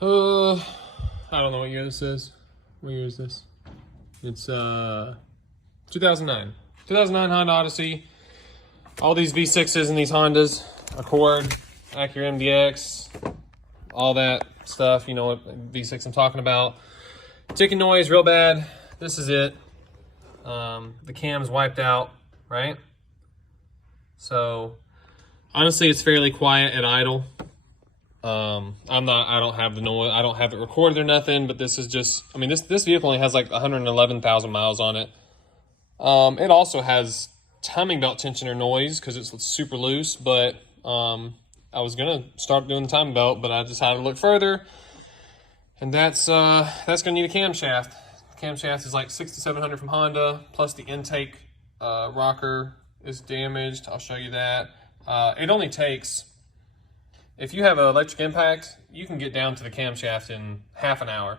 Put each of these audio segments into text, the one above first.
I don't know what year this is. What year is this? It's 2009. 2009 Honda Odyssey. All these V6s and these Hondas, Accord, Acura MDX, all that stuff. You know what V6 I'm talking about. Ticking noise, real bad. This is it. The cam's wiped out, right? So honestly, it's fairly quiet at idle. I don't have the noise, I don't have it recorded or nothing, but this is just, I mean, this vehicle only has like 111,000 miles on it. It also has timing belt tensioner noise because it's super loose, but I was gonna start doing the timing belt, but I decided to look further, and that's gonna need a camshaft. The camshaft is like $6,700 from Honda, plus the intake rocker is damaged. I'll show you that. It only takes, if you have an electric impact, you can get down to the camshaft in half an hour.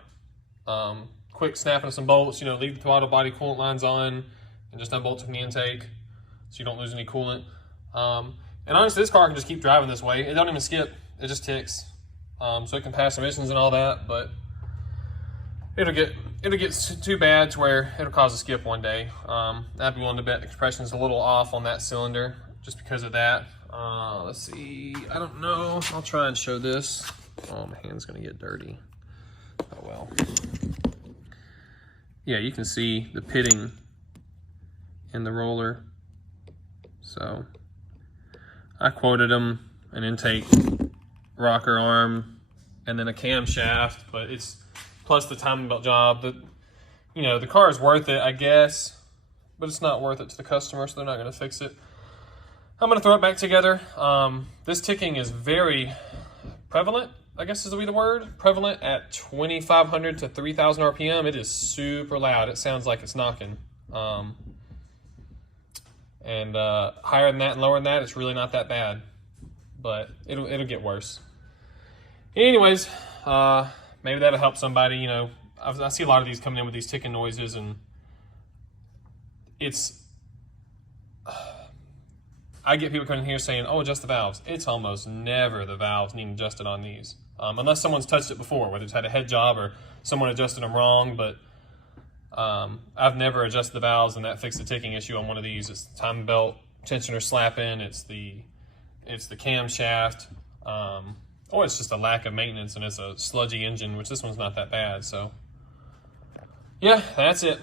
Quick snapping of some bolts, you know, leave the throttle body coolant lines on and just unbolt from the intake so you don't lose any coolant. And honestly, this car can just keep driving this way. It don't even skip, it just ticks. So it can pass emissions and all that, but it'll get too bad to where it'll cause a skip one day. I'd be willing to bet the compression is a little off on that cylinder just because of that. Let's see, I don't know. I'll try and show this. Oh, my hand's gonna get dirty. Oh well. Yeah, you can see the pitting in the roller. So I quoted them an intake rocker arm and then a camshaft, but it's plus the timing belt job. You know, the car is worth it, I guess, but it's not worth it to the customer, so they're not gonna fix it. I'm gonna throw it back together. This ticking is very prevalent, I guess is the word. Prevalent at 2,500 to 3,000 RPM. It is super loud. It sounds like it's knocking. And higher than that and lower than that, it's really not that bad, but it'll get worse. Anyways, maybe that'll help somebody. You know, I see a lot of these coming in with these ticking noises, and I get people coming here saying, oh, adjust the valves. It's almost never the valves need adjusted on these. Unless someone's touched it before, whether it's had a head job or someone adjusted them wrong, but I've never adjusted the valves and that fixed the ticking issue on one of these. It's the timing belt tensioner slapping, it's the camshaft, or it's just a lack of maintenance and it's a sludgy engine, which this one's not that bad. So yeah, that's it.